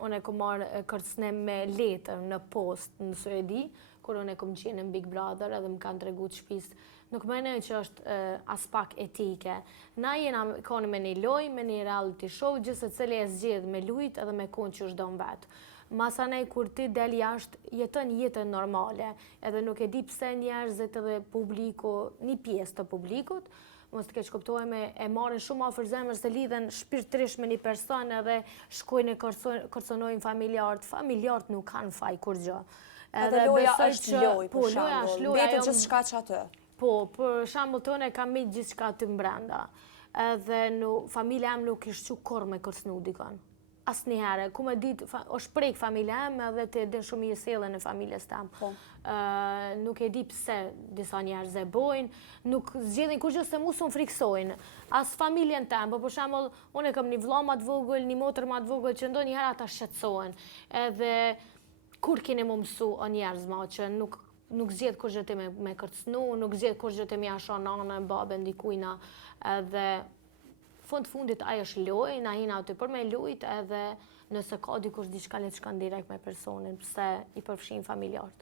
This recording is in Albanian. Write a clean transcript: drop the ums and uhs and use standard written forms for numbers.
unë e kom marrë kërcënim me letër në post në Suedi, kur unë e kom qenë në Big Brother edhe më kanë tregu të shtëpisë. Nuk mendoj që është as pak etike. Na jena koni me një lojë, me një reality show, gjithë se cili e zgjedh me lujt edhe me konë që është do në vetë. Masanej kur ti del jashtë jetën jetën normale, edhe nuk e di pse njerëzit edhe publiku, një pjesë të publikut, mos të keq kuptojmë, e marrin shumë afër zemrës se lidhen shpirtërisht me një person edhe shkojnë e kërcënojnë familjarët. Familjarët nuk kanë faj kur gjë. Edhe loja është lojë, për shembull. Mbetet gjithçka ç'aty. Po, për shembull tonë kam me gjithçka aty brenda. Edhe familja em nuk ishte kurrë me kërcënu dikon. Asnjëherë, ku më ditë, është prek familja em edhe të din shumë mirë sjelljen e familjes tam. Nuk e di pse disa njerëz e bojnë, nuk zgjedhin kurrë se mos u friksojnë. As familjen tam, për shembull, unë kam një vëlla më të vogël, një motër më të vogël që ndonjëherë ata shqetësohen. Edhe kur keni më mësu o njerëz ma që nuk zgjedh kur gjë të me kërcënu, nuk zgjedh kur gjë të me ashon nanën, babën, dikujna, edhe fundit ajo është lojë, na jena aty për me lujt edhe nëse ka dikush diçka le të shkon direkt me personin, pse i përfshin familjarët.